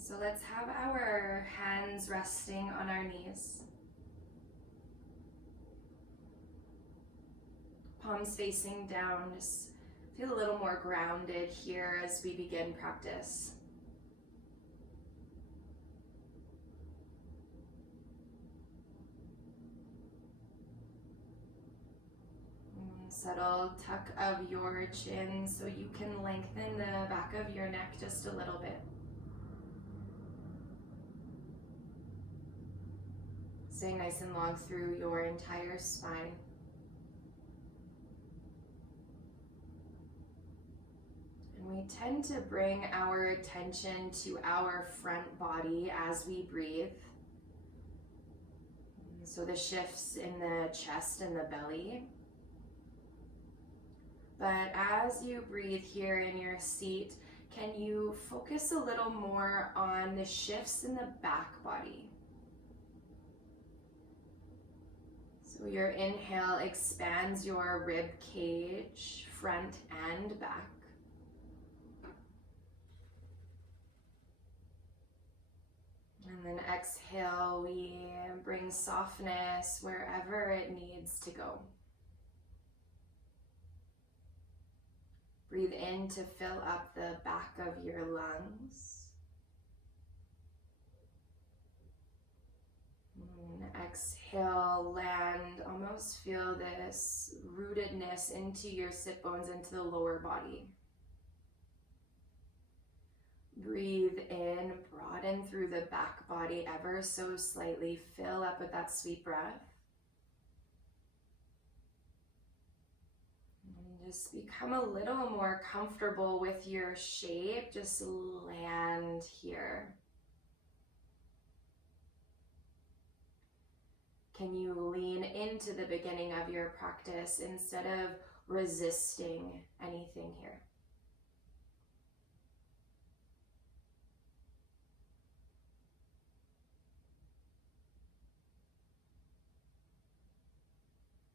So let's have our hands resting on our knees. Palms facing down, just feel a little more grounded here as we begin practice. Subtle tuck of your chin so you can lengthen the back of your neck just a little bit. Stay nice and long through your entire spine. And we tend to bring our attention to our front body as we breathe. So the shifts in the chest and the belly. But as you breathe here in your seat, can you focus a little more on the shifts in the back body? So your inhale expands your rib cage, front and back. And then exhale, we bring softness wherever it needs to go. Breathe in to fill up the back of your lungs. And exhale, land, almost feel this rootedness into your sit bones, into the lower body. Breathe in, broaden through the back body ever so slightly. Fill up with that sweet breath. Just become a little more comfortable with your shape. Just land here. Can you lean into the beginning of your practice instead of resisting anything here?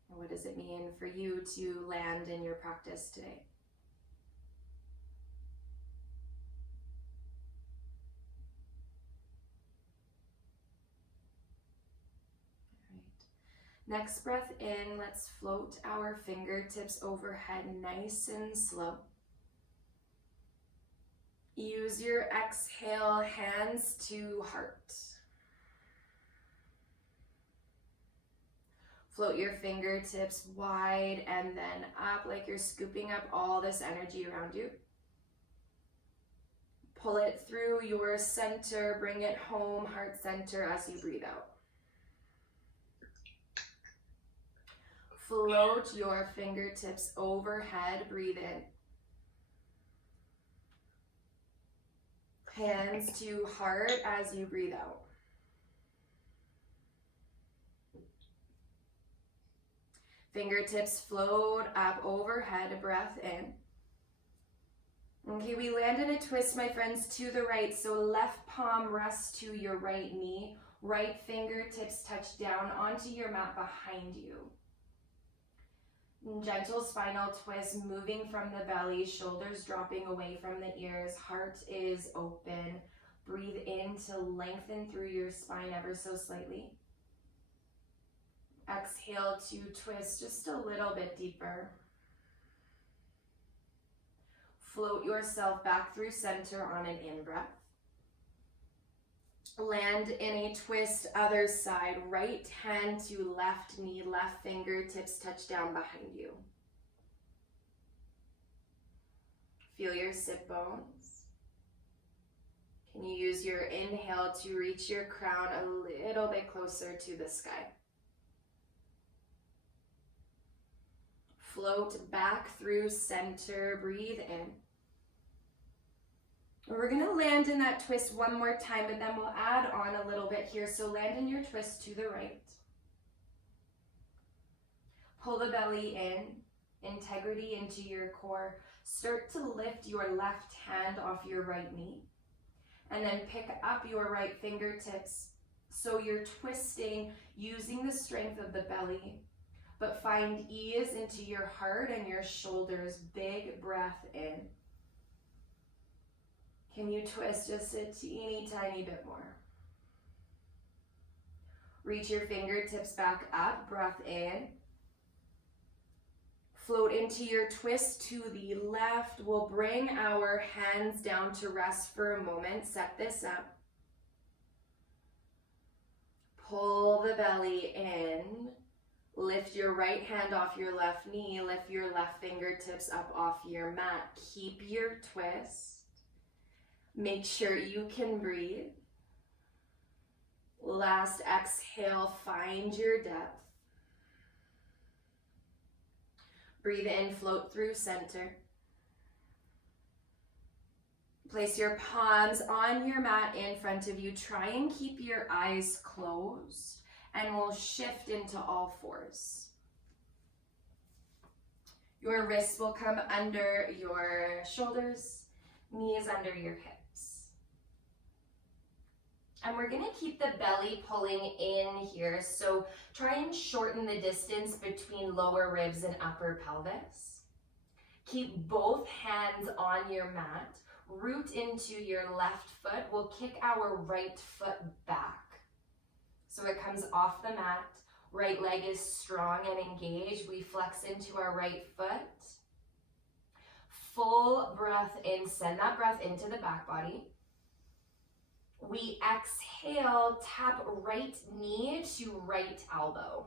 What does it mean for you to land in your practice today? All right. Next breath in, let's float our fingertips overhead nice and slow. Use your exhale, hands to heart. Float your fingertips wide and then up like you're scooping up all this energy around you. Pull it through your center, bring it home, heart center as you breathe out. Float your fingertips overhead, breathe in. Hands to heart as you breathe out. Fingertips float up overhead, breath in. Okay, we land in a twist, my friends, to the right. So left palm rests to your right knee. Right fingertips touch down onto your mat behind you. Gentle spinal twist, moving from the belly, shoulders dropping away from the ears, heart is open. Breathe in to lengthen through your spine ever so slightly. Exhale to twist just a little bit deeper. Float yourself back through center on an in-breath. Land in a twist, other side. Right hand to left knee, left fingertips touch down behind you. Feel your sit bones. Can you use your inhale to reach your crown a little bit closer to the sky? Float back through center, breathe in. We're gonna land in that twist one more time, but then we'll add on a little bit here. So land in your twist to the right. Pull the belly in, integrity into your core. Start to lift your left hand off your right knee. And then pick up your right fingertips. So you're twisting using the strength of the belly, but find ease into your heart and your shoulders. Big breath in. Can you twist just a teeny tiny bit more? Reach your fingertips back up, breath in. Float into your twist to the left. We'll bring our hands down to rest for a moment. Set this up. Pull the belly in. Lift your right hand off your left knee. Lift your left fingertips up off your mat. Keep your twist. Make sure you can breathe. Last exhale, find your depth. Breathe in, float through center. Place your palms on your mat in front of you. Try and keep your eyes closed, and we'll shift into all fours. Your wrists will come under your shoulders, knees under your hips. And we're gonna keep the belly pulling in here, so try and shorten the distance between lower ribs and upper pelvis. Keep both hands on your mat. Root into your left foot. We'll kick our right foot back. So it comes off the mat. Right leg is strong and engaged. We flex into our right foot. Full breath in. Send that breath into the back body. We exhale, tap right knee to right elbow.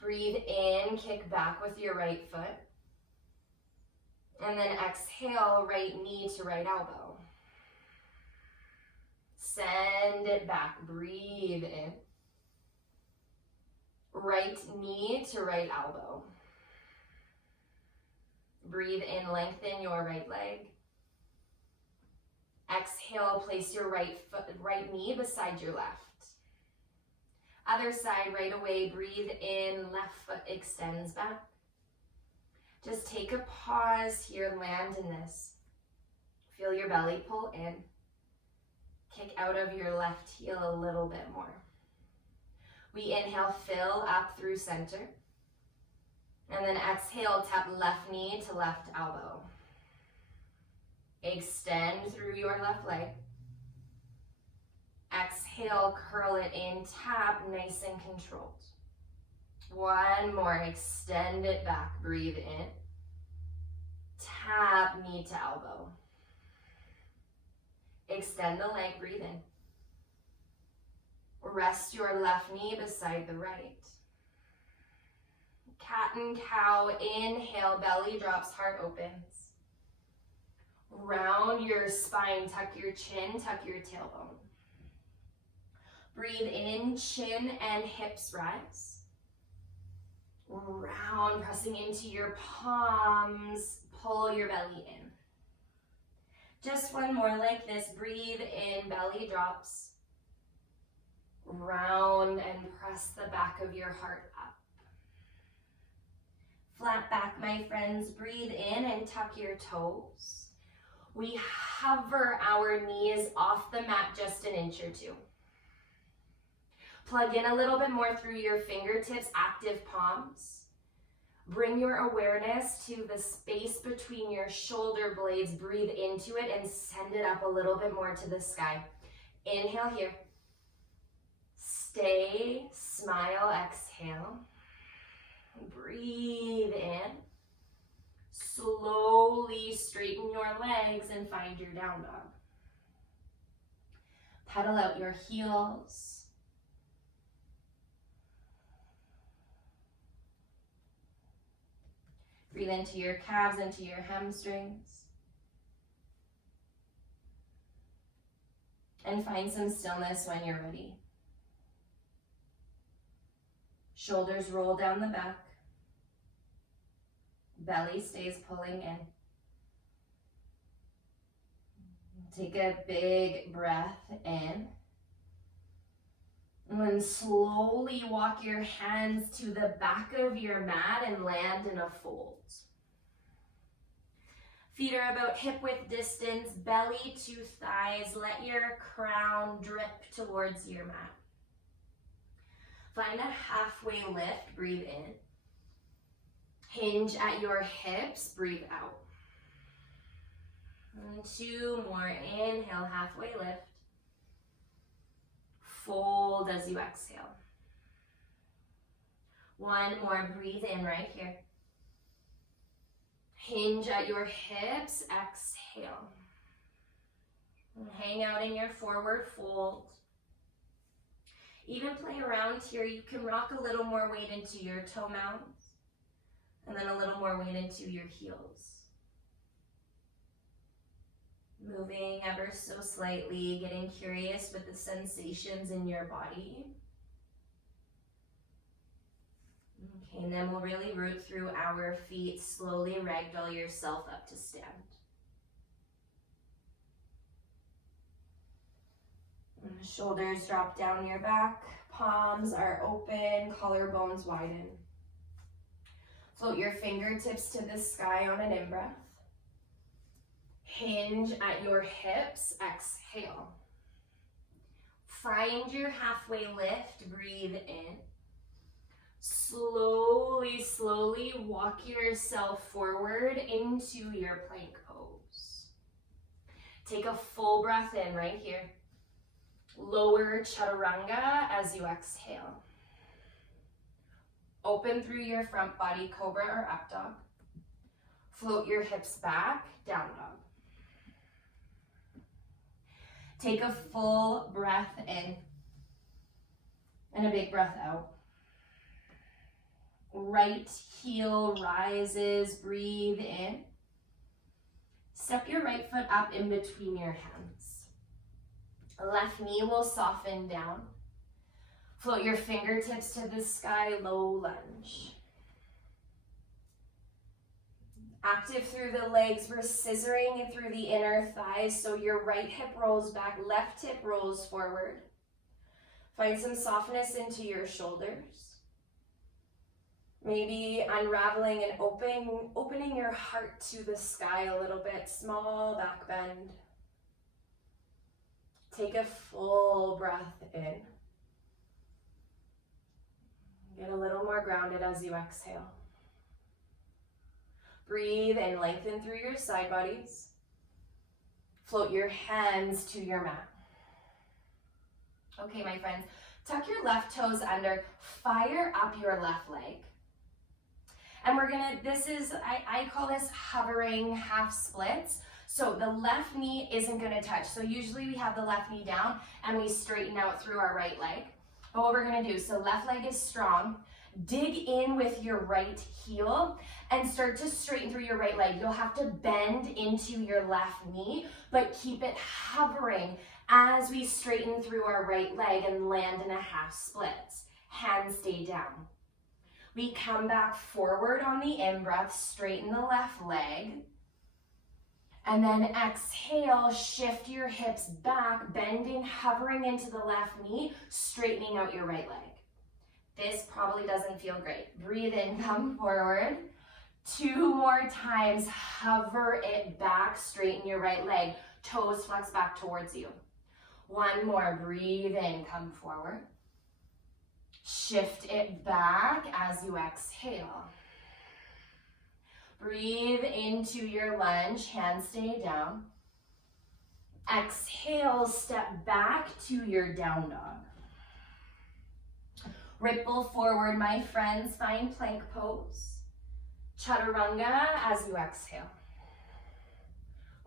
Breathe in, kick back with your right foot. And then exhale, right knee to right elbow. Send it back, breathe in. Right knee to right elbow. Breathe in, lengthen your right leg. Exhale, place your right knee beside your left. Other side, right away, breathe in, left foot extends back. Just take a pause here, land in this. Feel your belly pull in. Kick out of your left heel a little bit more. We inhale, fill up through center. And then exhale, tap left knee to left elbow. Extend through your left leg. Exhale, curl it in, tap, nice and controlled. One more, extend it back, breathe in. Tap, knee to elbow. Extend the leg, breathe in. Rest your left knee beside the right. Cat and cow, inhale, belly drops, heart opens. Round your spine, tuck your chin, tuck your tailbone. Breathe in, chin and hips rise. Round, pressing into your palms, pull your belly in. Just one more like this, breathe in, belly drops. Round and press the back of your heart up. Flat back, my friends, breathe in and tuck your toes. We hover our knees off the mat just an inch or two. Plug in a little bit more through your fingertips, active palms. Bring your awareness to the space between your shoulder blades. Breathe into it and send it up a little bit more to the sky. Inhale here. Stay, smile, exhale. Breathe in. Slowly straighten your legs and find your down dog. Pedal out your heels. Breathe into your calves, into your hamstrings. And find some stillness when you're ready. Shoulders roll down the back. Belly stays pulling in. Take a big breath in. And then slowly walk your hands to the back of your mat and land in a fold. Feet are about hip width distance, belly to thighs. Let your crown drip towards your mat. Find a halfway lift, breathe in. Hinge at your hips, breathe out. And 2 more. Inhale, halfway lift. Fold as you exhale. 1 more. Breathe in right here. Hinge at your hips. Exhale. And hang out in your forward fold. Even play around here. You can rock a little more weight into your toe mounts and then a little more weight into your heels. Moving ever so slightly, getting curious with the sensations in your body. Okay, and then we'll really root through our feet. Slowly ragdoll yourself up to stand. And the shoulders drop down your back. Palms are open, collarbones widen. Float your fingertips to the sky on an in-breath. Hinge at your hips, exhale. Find your halfway lift, breathe in. Slowly, slowly walk yourself forward into your plank pose. Take a full breath in right here. Lower chaturanga as you exhale. Open through your front body, cobra or up dog. Float your hips back, down dog. Take a full breath in and a big breath out. Right heel rises, breathe in. Step your right foot up in between your hands. Left knee will soften down. Float your fingertips to the sky, low lunge. Active through the legs, we're scissoring it through the inner thighs, so your right hip rolls back, left hip rolls forward. Find some softness into your shoulders. Maybe unraveling and opening your heart to the sky a little bit, small back bend. Take a full breath in. Get a little more grounded as you exhale. Breathe and lengthen through your side bodies. Float your hands to your mat. Okay, my friends, tuck your left toes under, fire up your left leg. And we're gonna, I call this hovering half splits. So the left knee isn't gonna touch. So usually we have the left knee down and we straighten out through our right leg. But what we're gonna do, so left leg is strong, dig in with your right heel and start to straighten through your right leg. You'll have to bend into your left knee, but keep it hovering as we straighten through our right leg and land in a half split. Hands stay down. We come back forward on the in-breath, straighten the left leg. And then exhale, shift your hips back, bending, hovering into the left knee, straightening out your right leg. This probably doesn't feel great. Breathe in, come forward. 2 more times, hover it back, straighten your right leg. Toes flex back towards you. 1 more, breathe in, come forward. Shift it back as you exhale. Breathe into your lunge, hands stay down. Exhale, step back to your down dog. Ripple forward, my friends, find plank pose. Chaturanga as you exhale.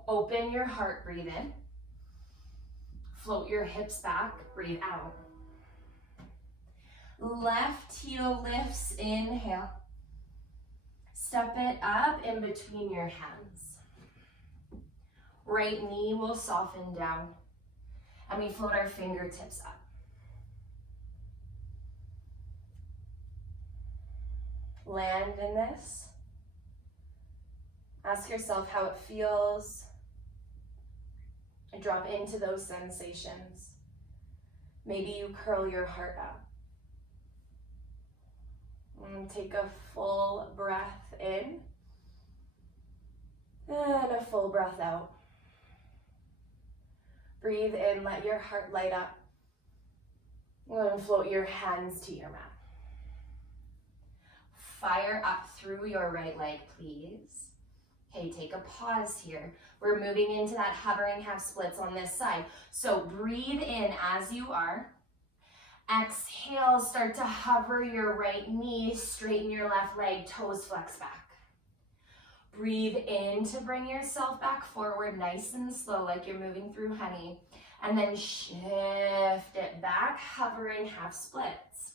Open your heart, breathe in. Float your hips back, breathe out. Left heel lifts, inhale. Step it up in between your hands. Right knee will soften down. And we float our fingertips up. Land in this. Ask yourself how it feels. And drop into those sensations. Maybe you curl your heart up. And take a full breath in. And a full breath out. Breathe in, let your heart light up. And float your hands to your mat. Fire up through your right leg, please. Okay, take a pause here. We're moving into that hovering half splits on this side. So breathe in as you are. Exhale, start to hover your right knee, straighten your left leg, toes flex back. Breathe in to bring yourself back forward, nice and slow, like you're moving through honey. And then shift it back, hovering half splits.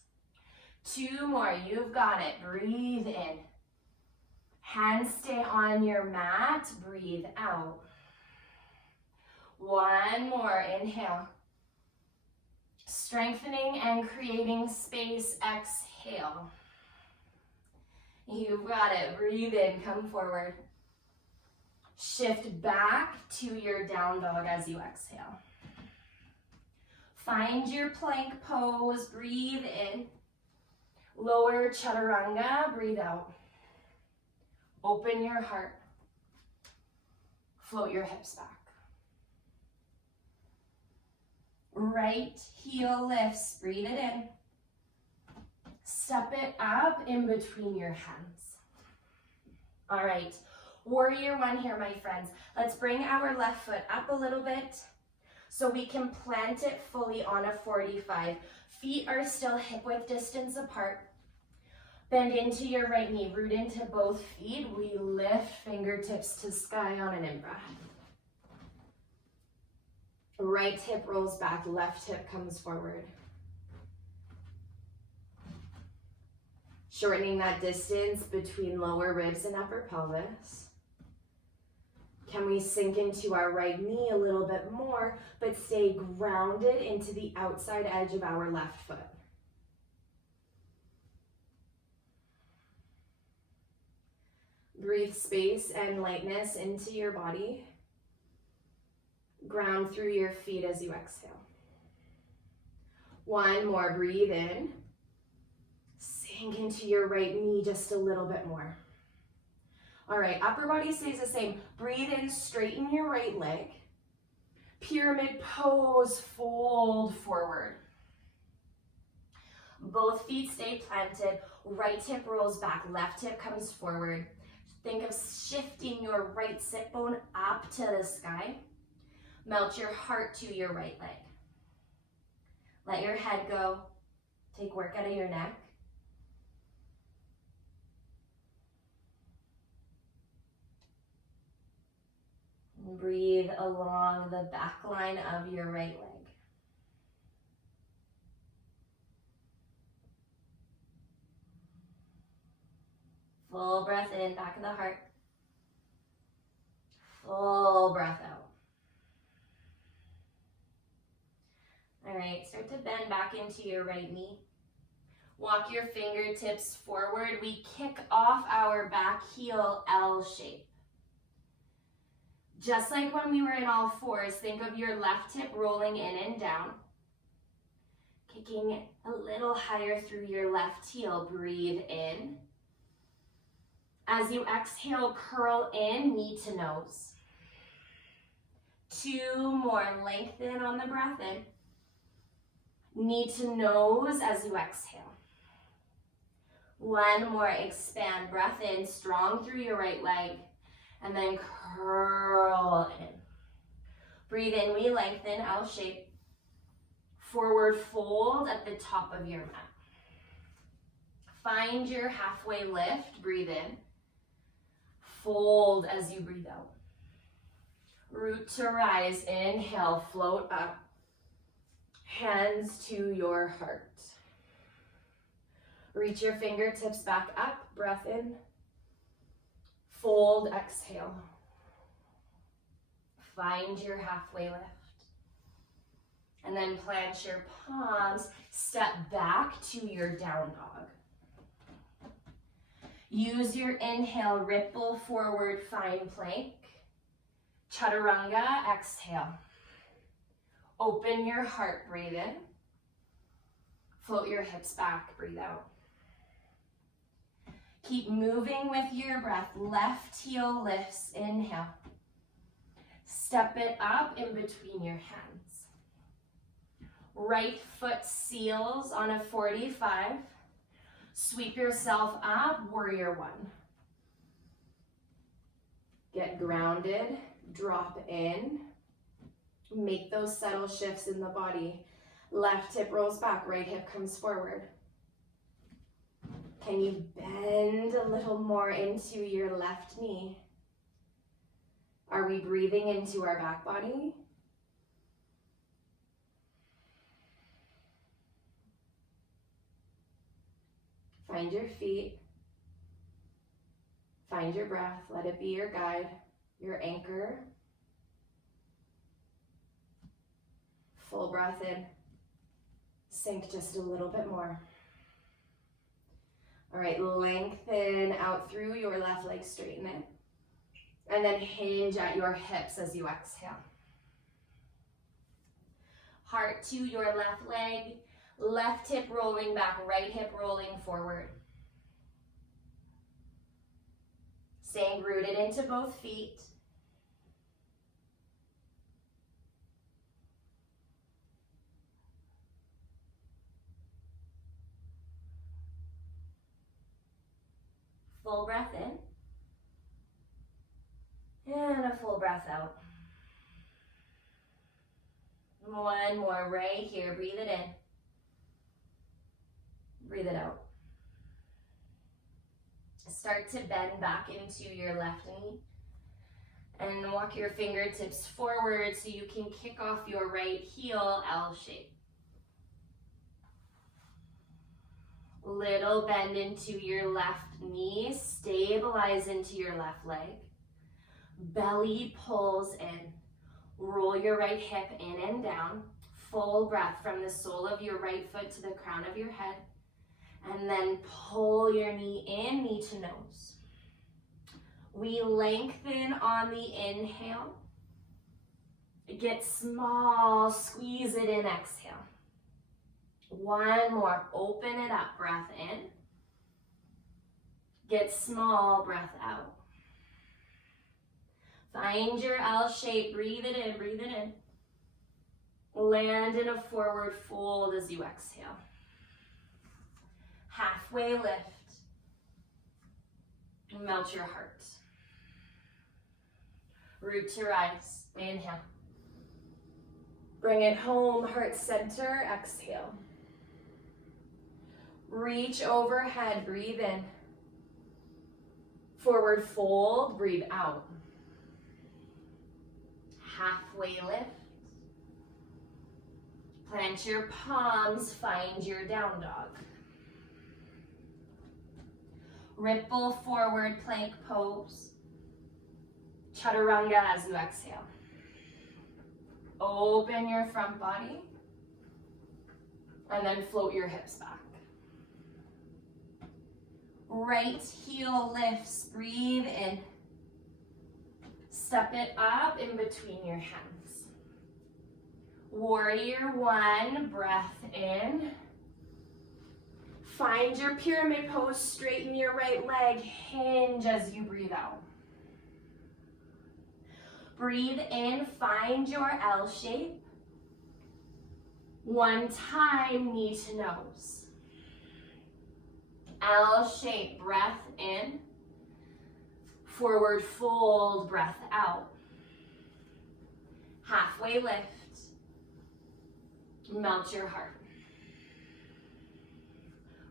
2 more, you've got it. Breathe in. Hands stay on your mat, breathe out. 1 more, inhale. Strengthening and creating space, exhale. You've got it, breathe in, come forward. Shift back to your down dog as you exhale. Find your plank pose, breathe in. Lower chaturanga, breathe out. Open your heart. Float your hips back. Right heel lifts, breathe it in. Step it up in between your hands. All right, warrior 1 here, my friends. Let's bring our left foot up a little bit so we can plant it fully on a 45. Feet are still hip width distance apart. Bend into your right knee, root into both feet. We lift fingertips to sky on an in-breath. Right hip rolls back, left hip comes forward. Shortening that distance between lower ribs and upper pelvis. Can we sink into our right knee a little bit more, but stay grounded into the outside edge of our left foot? Breathe space and lightness into your body. Ground through your feet as you exhale. 1 more, breathe in. Sink into your right knee just a little bit more. All right, upper body stays the same. Breathe in, straighten your right leg. Pyramid pose, fold forward. Both feet stay planted. Right hip rolls back, left hip comes forward. Think of shifting your right sit bone up to the sky. Melt your heart to your right leg. Let your head go. Take work out of your neck. And breathe along the back line of your right leg. Full breath in, back of the heart. Full breath out. All right, start to bend back into your right knee. Walk your fingertips forward. We kick off our back heel L shape. Just like when we were in all fours, think of your left hip rolling in and down. Kicking a little higher through your left heel. Breathe in. As you exhale, curl in, knee to nose. 2 more, lengthen on the breath in. Knee to nose as you exhale. 1 more, expand, breath in, strong through your right leg, and then curl in. Breathe in, we lengthen, L shape. Forward fold at the top of your mat. Find your halfway lift, breathe in. Fold as you breathe out. Root to rise, inhale, float up. Hands to your heart. Reach your fingertips back up, breath in. Fold, exhale. Find your halfway lift. And then plant your palms, step back to your down dog. Use your inhale, ripple forward, find plank. Chaturanga, exhale. Open your heart, breathe in. Float your hips back, breathe out. Keep moving with your breath. Left heel lifts, inhale. Step it up in between your hands. Right foot seals on a 45. Sweep yourself up, warrior 1. Get grounded, drop in, make those subtle shifts in the body. Left hip rolls back, right hip comes forward. Can you bend a little more into your left knee? Are we breathing into our back body? Find your feet. Find your breath. Let it be your guide, your anchor. Full breath in. Sink just a little bit more. All right, lengthen out through your left leg, straighten it. And then hinge at your hips as you exhale. Heart to your left leg, left hip rolling back, right hip rolling forward. Staying rooted into both feet. Full breath in. And a full breath out. One more right here. Breathe it in. Breathe it out. Start to bend back into your left knee. And walk your fingertips forward so you can kick off your right heel, L shape. Little bend into your left knee. Stabilize into your left leg. Belly pulls in. Roll your right hip in and down. Full breath from the sole of your right foot to the crown of your head. And then pull your knee in, knee to nose. We lengthen on the inhale. Get small, squeeze it in, exhale. One more, open it up, breath in. Get small, breath out. Find your L shape, breathe it in, breathe it in. Land in a forward fold as you exhale. Halfway lift. Melt your heart. Root to rise, inhale. Bring it home, heart center, exhale. Reach overhead, breathe in. Forward fold, breathe out. Halfway lift. Plant your palms, find your down dog. Ripple forward, plank pose. Chaturanga as you exhale. Open your front body. And then float your hips back. Right heel lifts, breathe in. Step it up in between your hands. Warrior one, breath in. Find your pyramid pose, straighten your right leg, hinge as you breathe out. Breathe in, find your L shape. One time, knee to nose. L shape, breath in. Forward fold, breath out. Halfway lift. Melt your heart.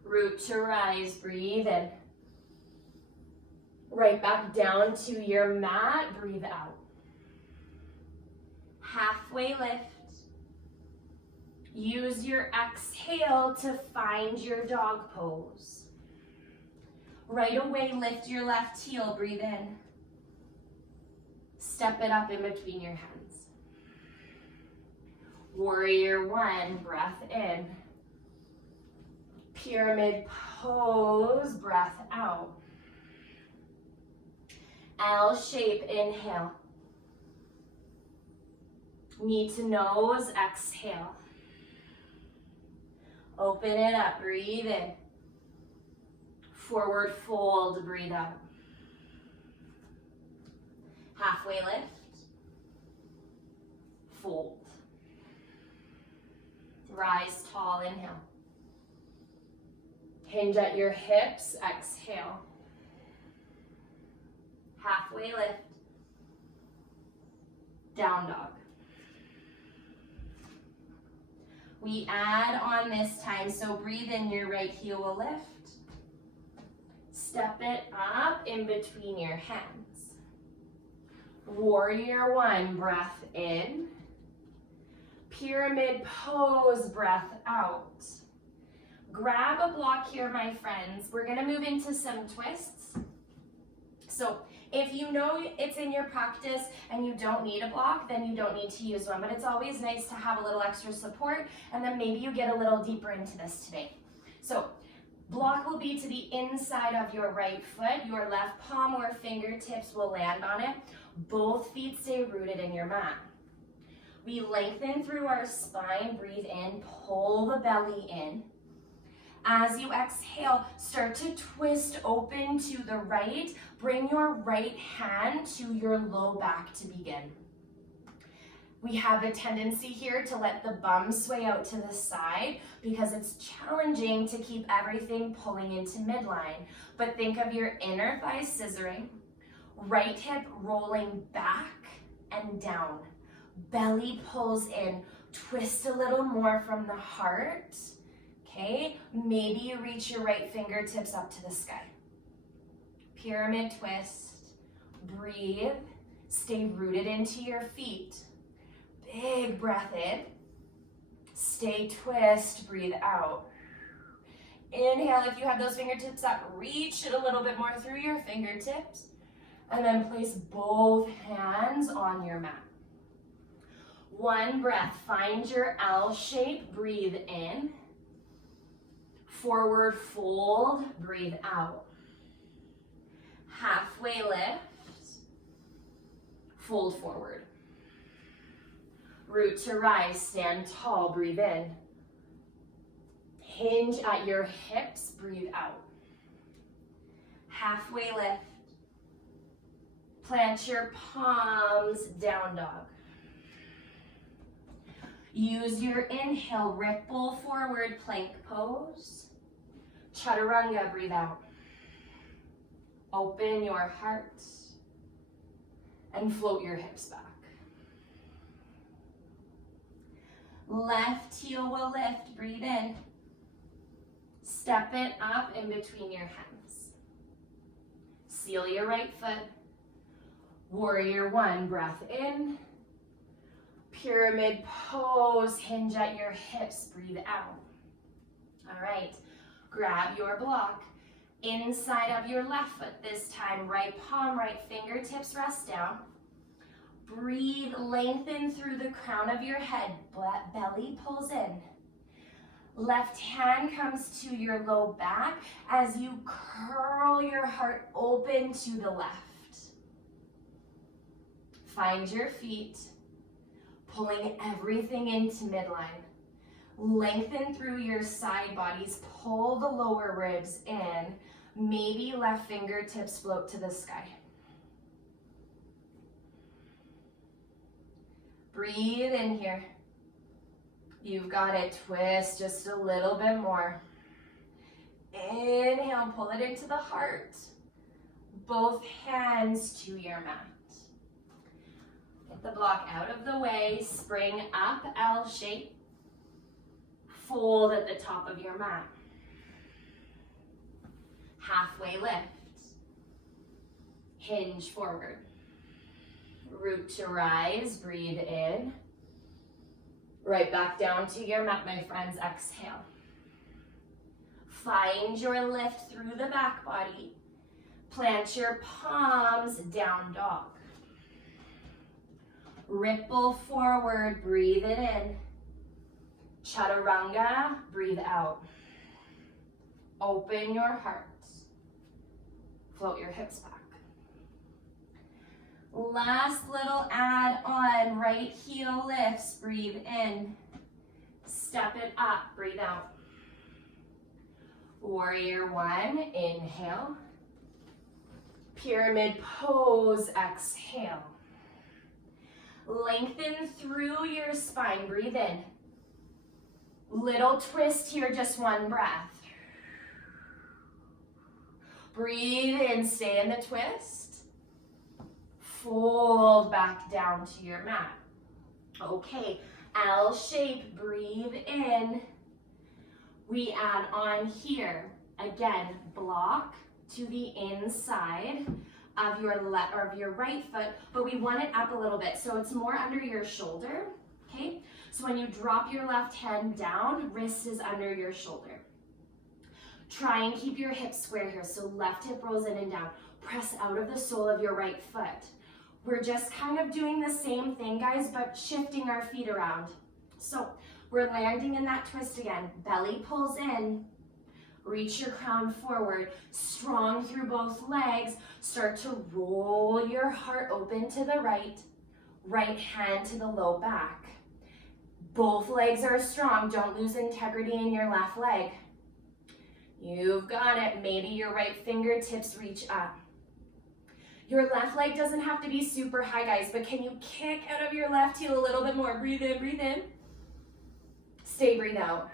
Root to rise, breathe in. Right back down to your mat, breathe out. Halfway lift. Use your exhale to find your dog pose. Right away, lift your left heel, breathe in. Step it up in between your hands. Warrior one, breath in. Pyramid pose, breath out. L shape, inhale. Knee to nose, exhale. Open it up, breathe in. Forward fold, breathe out. Halfway lift. Fold. Rise tall, inhale. Hinge at your hips, exhale. Halfway lift. down dog. We add on this time, so breathe in, your right heel will lift. Step it up in between your hands. Warrior one, breath in. Pyramid pose, breath out. Grab a block here, my friends. We're gonna move into some twists. So if you know it's in your practice and you don't need a block, then you don't need to use one, but it's always nice to have a little extra support, and then maybe you get a little deeper into this today. So block will be to the inside of your right foot. Your left palm or fingertips will land on it. Both feet stay rooted in your mat. We lengthen through our spine, breathe in, pull the belly in. As you exhale, start to twist open to the right. Bring your right hand to your low back to begin. We have a tendency here to let the bum sway out to the side because it's challenging to keep everything pulling into midline. But think of your inner thigh scissoring, right hip rolling back and down. Belly pulls in, twist a little more from the heart. Okay, maybe you reach your right fingertips up to the sky. Pyramid twist, breathe, stay rooted into your feet. Big breath in, stay twist, breathe out. Inhale, if you have those fingertips up, reach it a little bit more through your fingertips, and then place both hands on your mat. One breath, find your L shape, breathe in. Forward fold, breathe out. Halfway lift, fold forward. Root to rise, stand tall, breathe in. Hinge at your hips, breathe out. Halfway lift. Plant your palms, down dog. Use your inhale, ripple forward, plank pose. Chaturanga, breathe out. Open your heart and float your hips back. Left heel will lift, breathe in. Step it up in between your hands. Seal your right foot. Warrior one, breath in. Pyramid pose, hinge at your hips, breathe out. All right, grab your block. Inside of your left foot this time, right palm, right fingertips rest down. Breathe, lengthen through the crown of your head, belly pulls in. Left hand comes to your low back as you curl your heart open to the left. Find your feet, pulling everything into midline. Lengthen through your side bodies, pull the lower ribs in. Maybe left fingertips float to the sky. Breathe in here. You've got it, twist just a little bit more. Inhale, pull it into the heart. Both hands to your mat. Get the block out of the way, spring up, L shape. Fold at the top of your mat. Halfway lift. Hinge forward. Root to rise, breathe in. Right back down to your mat, my friends, exhale. Find your lift through the back body. Plant your palms, down dog. Ripple forward, breathe it in. Chaturanga, breathe out. Open your heart. Float your hips back. Last little add on, right heel lifts, breathe in. Step it up, breathe out. Warrior one, inhale. Pyramid pose, exhale. Lengthen through your spine, breathe in. Little twist here, just one breath. Breathe in, stay in the twist. fold back down to your mat. Okay, L shape, breathe in. We add on here, again, block to the inside of your right foot, but we want it up a little bit, so it's more under your shoulder, okay? So when you drop your left hand down, wrist is under your shoulder. Try and keep your hips square here, so left hip rolls in and down. Press out of the sole of your right foot. We're just kind of doing the same thing, guys, but shifting our feet around. So we're landing in that twist again. Belly pulls in. Reach your crown forward, strong through both legs. Start to roll your heart open to the right, right hand to the low back. Both legs are strong. Don't lose integrity in your left leg. You've got it. Maybe your right fingertips reach up. Your left leg doesn't have to be super high, guys, but can you kick out of your left heel a little bit more? Breathe in, breathe in. Stay, breathe out.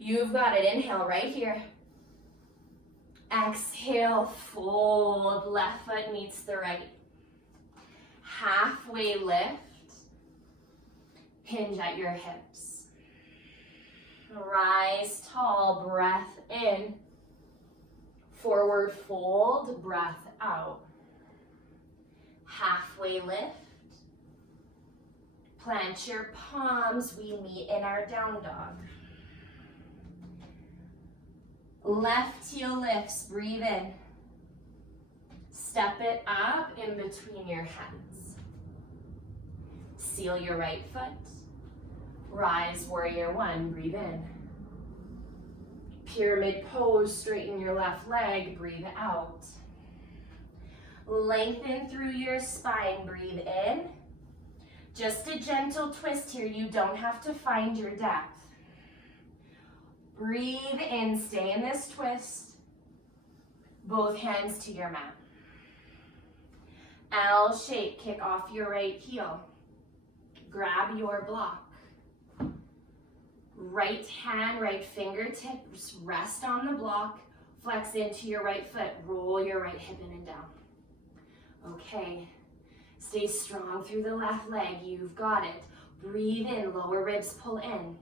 You've got it. Inhale right here. Exhale, fold. Left foot meets the right. Halfway lift. Hinge at your hips. Rise tall, breath in. Forward fold, breath out. Halfway lift. Plant your palms, we meet in our down dog. Left heel lifts, breathe in. Step it up in between your hands. Seal your right foot. Rise, warrior one, breathe in. Pyramid pose, straighten your left leg, breathe out. Lengthen through your spine, breathe in. Just a gentle twist here, you don't have to find your depth. Breathe in, stay in this twist. Both hands to your mat. L shape, kick off your right heel. Grab your block. Right hand, right fingertips rest on the block. Flex into your right foot. Roll your right hip in and down. Okay. Stay strong through the left leg. You've got it. Breathe in. Lower ribs pull in.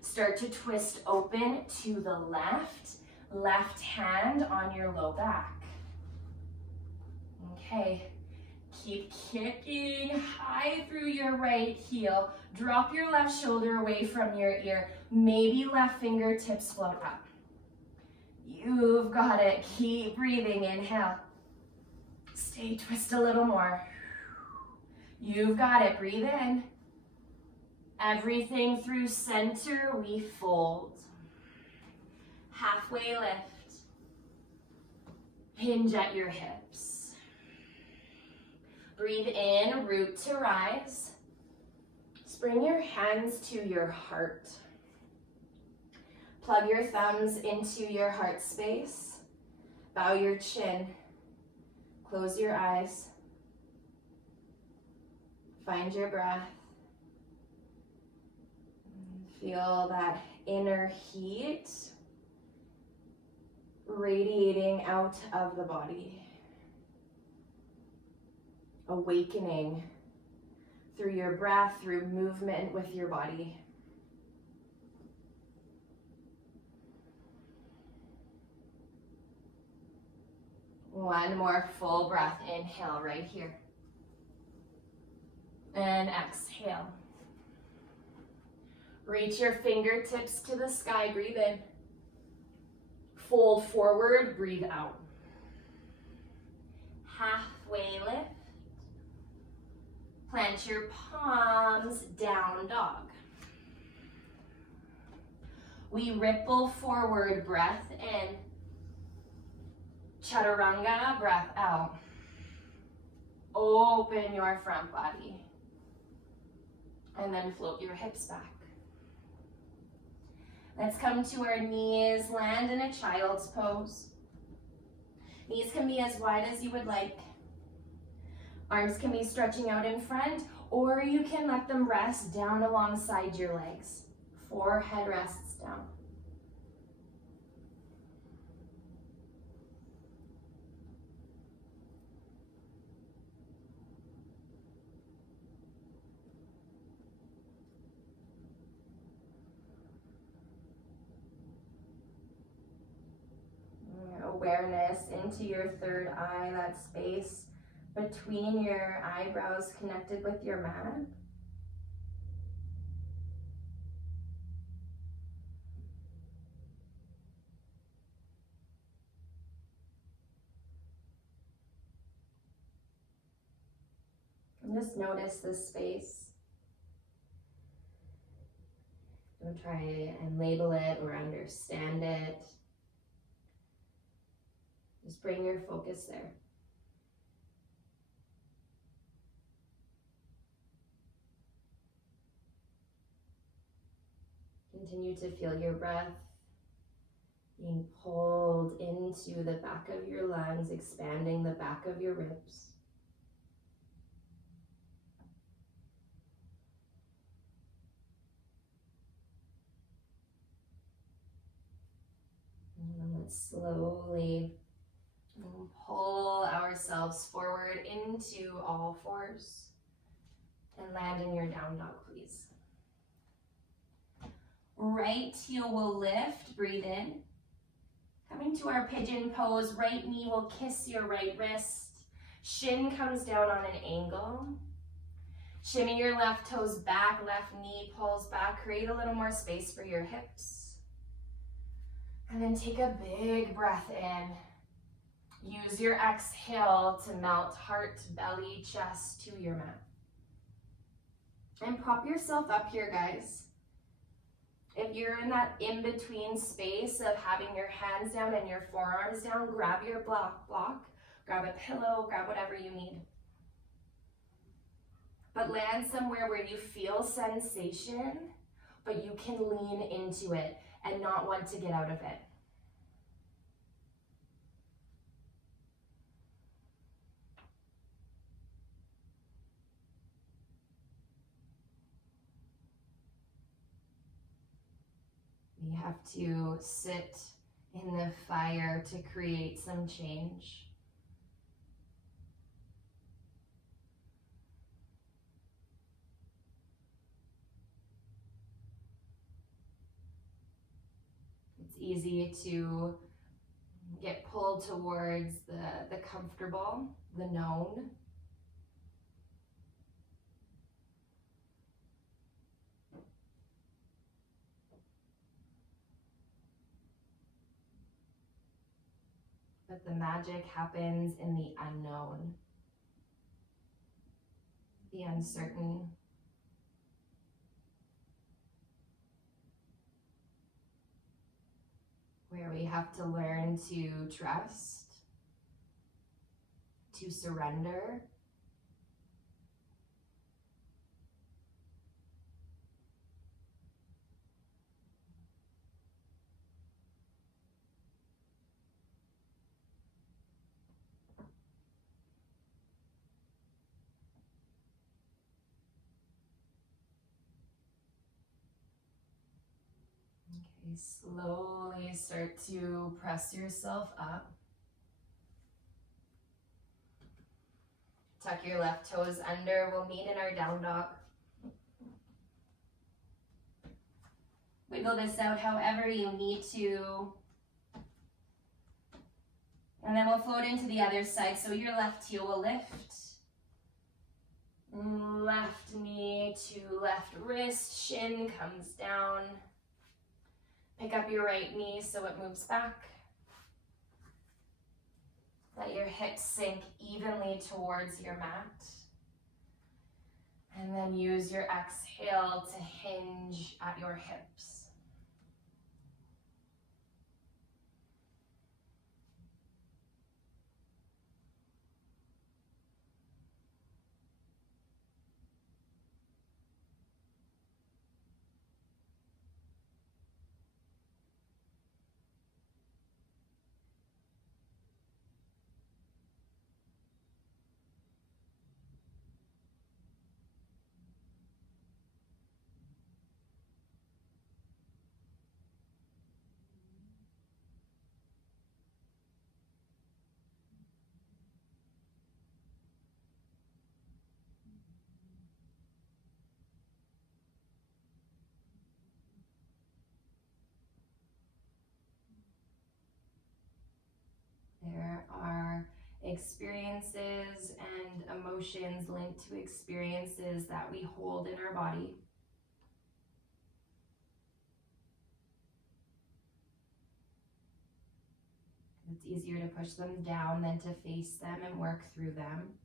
Start to twist open to the left. Left hand on your low back. Okay. Keep kicking high through your right heel. Drop your left shoulder away from your ear. Maybe left fingertips float up. You've got it. Keep breathing. Inhale. Stay, twist a little more. You've got it. Breathe in. Everything through center, we fold. Halfway lift. Hinge at your hips. Breathe in, root to rise. Bring your hands to your heart. Plug your thumbs into your heart space. Bow your chin. Close your eyes. Find your breath. Feel that inner heat radiating out of the body. Awakening through your breath, through movement with your body. One more full breath. Inhale right here. And exhale. Reach your fingertips to the sky. Breathe in. Fold forward. Breathe out. Halfway lift. Plant your palms, down dog. We ripple forward, breath in. Chaturanga, breath out. Open your front body. And then float your hips back. Let's come to our knees, land in a child's pose. Knees can be as wide as you would like. Arms can be stretching out in front, or you can let them rest down alongside your legs. Forehead rests down. awareness into your third eye, that space between your eyebrows connected with your mat. And just notice this space. Don't try and label it or understand it. Just bring your focus there. Continue to feel your breath being pulled into the back of your lungs, expanding the back of your ribs. And let's slowly pull ourselves forward into all fours and land in your down dog, please. Right heel will lift, breathe in. Coming to our pigeon pose, right knee will kiss your right wrist. Shin comes down on an angle. Shimmy your left toes back, left knee pulls back. Create a little more space for your hips. And then take a big breath in. Use your exhale to melt heart, belly, chest to your mat. And prop yourself up here, guys. If you're in that in-between space of having your hands down and your forearms down, grab your block, grab a pillow, grab whatever you need. But land somewhere where you feel sensation, but you can lean into it and not want to get out of it. We have to sit in the fire to create some change. It's easy to get pulled towards the comfortable, the known. But the magic happens in the unknown, the uncertain. Where we have to learn to trust, to surrender, okay, slowly start to press yourself up. Tuck your left toes under. We'll meet in our down dog. Wiggle this out however you need to. And then we'll float into the other side. So your left heel will lift. Left knee to left wrist. Shin comes down. Pick up your right knee so it moves back. Let your hips sink evenly towards your mat. And then use your exhale to hinge at your hips. experiences and emotions linked to experiences that we hold in our body. It's easier to push them down than to face them and work through them.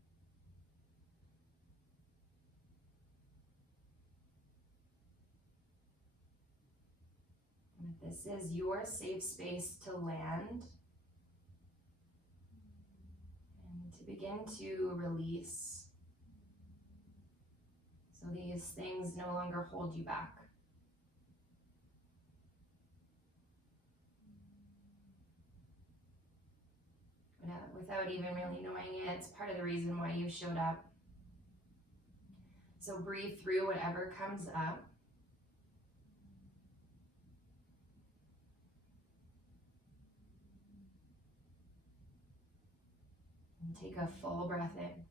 This is your safe space to land and to begin to release, so these things no longer hold you back. Without even really knowing it, it's part of the reason why you showed up. So breathe through whatever comes up. And take a full breath in.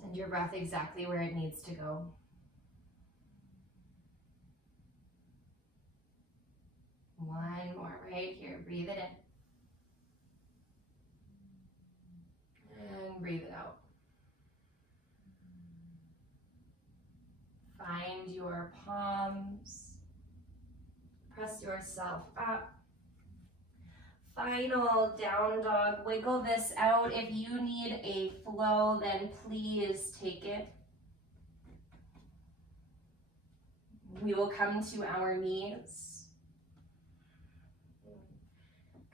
Send your breath exactly where it needs to go. One more right here. Breathe it in. And breathe it out. Find your palms. Press yourself up. Final down dog. Wiggle this out. If you need a flow, then please take it. We will come to our knees.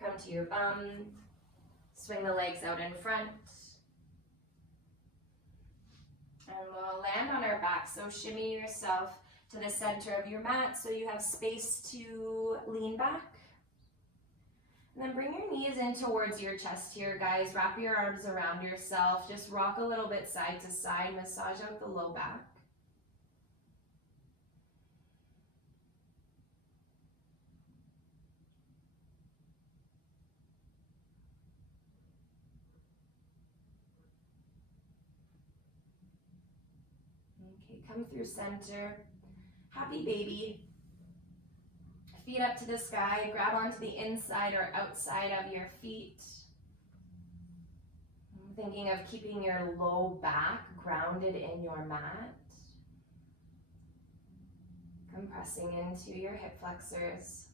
Come to your bum. Swing the legs out in front. And we'll land on our back. So shimmy yourself to the center of your mat so you have space to lean back. And then bring your knees in towards your chest here, guys. Wrap your arms around yourself. Just rock a little bit side to side. Massage out the low back. Okay, come through center. Happy baby. Feet up to the sky. Grab onto the inside or outside of your feet. I'm thinking of keeping your low back grounded in your mat. Compressing into your hip flexors.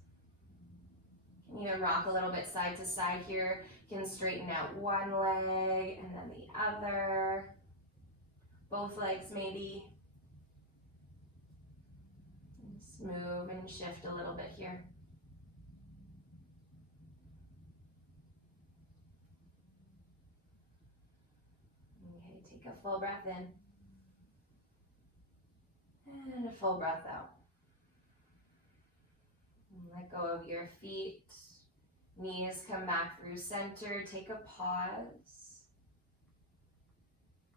You can even rock a little bit side to side here. You can straighten out one leg and then the other. Both legs maybe. Just move and shift a little bit here. Okay, take a full breath in. And a full breath out. And let go of your feet. Knees come back through center. Take a pause.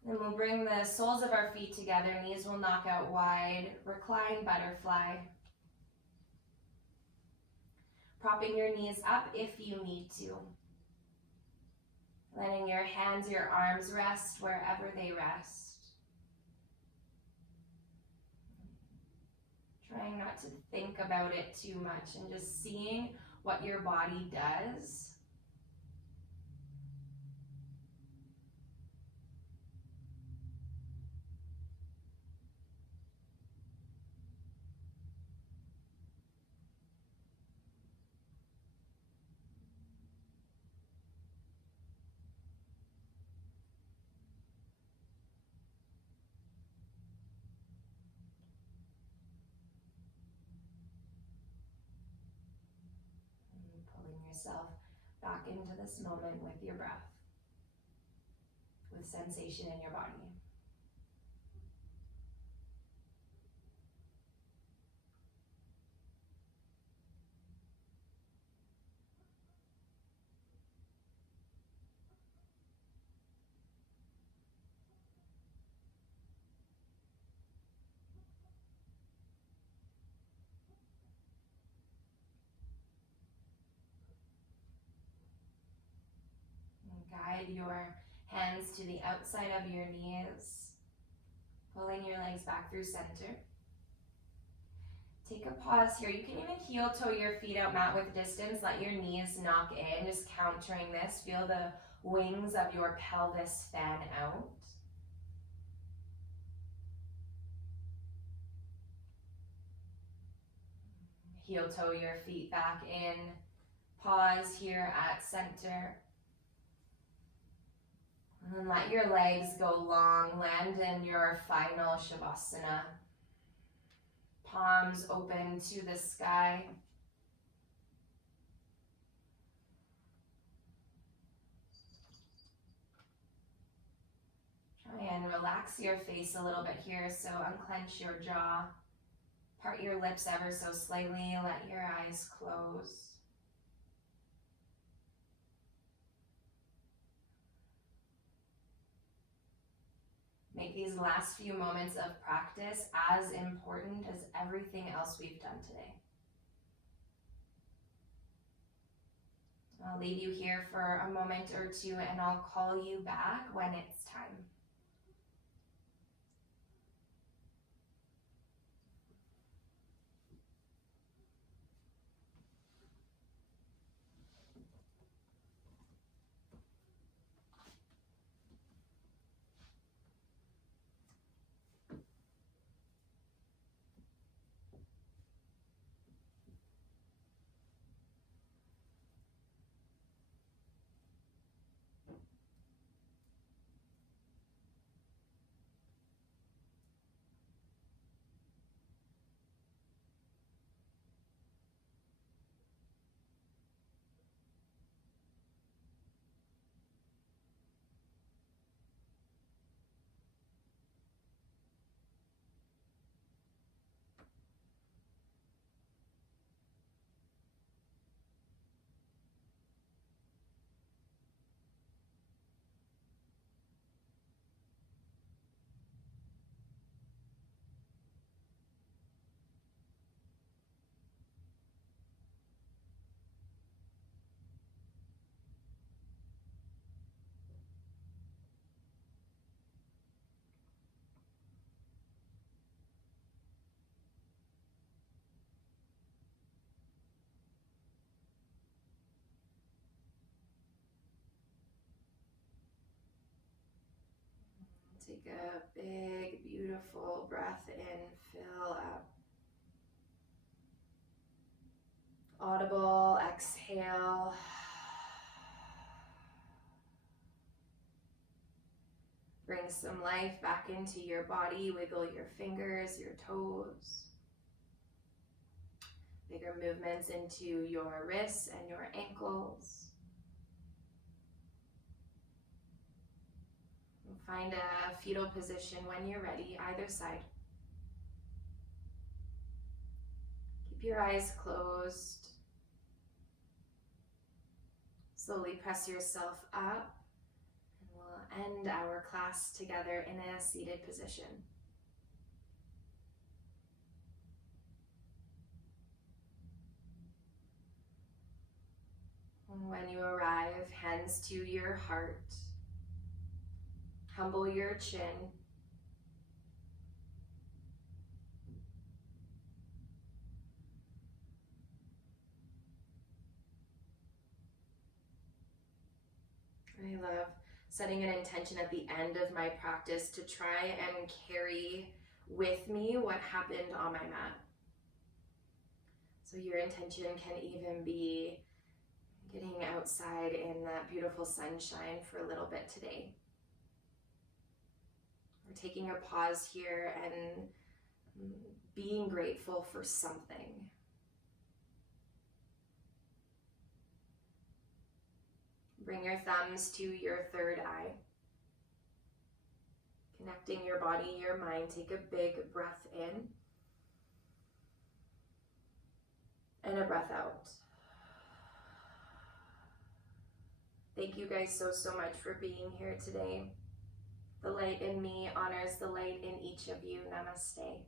Then we'll bring the soles of our feet together. Knees will knock out wide. Recline butterfly. Propping your knees up if you need to. Letting your hands, your arms rest wherever they rest. Trying not to think about it too much and just seeing what your body does. Yourself back into this moment with your breath, with sensation in your body. Guide your hands to the outside of your knees, pulling your legs back through center. Take a pause here. You can even heel toe your feet out mat width distance. Let your knees knock in, just countering this. Feel the wings of your pelvis fan out. Heel toe your feet back in. Pause here at center. And then let your legs go long. Land in your final Shavasana. Palms open to the sky. Try and relax your face a little bit here, so unclench your jaw. Part your lips ever so slightly. Let your eyes close. Make these last few moments of practice as important as everything else we've done today. I'll leave you here for a moment or two and I'll call you back when it's time. Take a big, beautiful breath in, fill up. Audible exhale. Bring some life back into your body. Wiggle your fingers, your toes. Bigger movements into your wrists and your ankles. Find a fetal position when you're ready, either side. Keep your eyes closed. Slowly press yourself up, and we'll end our class together in a seated position. When you arrive, hands to your heart. Humble your chin. I love setting an intention at the end of my practice to try and carry with me what happened on my mat. So your intention can even be getting outside in that beautiful sunshine for a little bit today. We're taking a pause here and being grateful for something. Bring your thumbs to your third eye. Connecting your body, your mind. Take a big breath in. And a breath out. Thank you guys so much for being here today. The light in me honors the light in each of you. Namaste.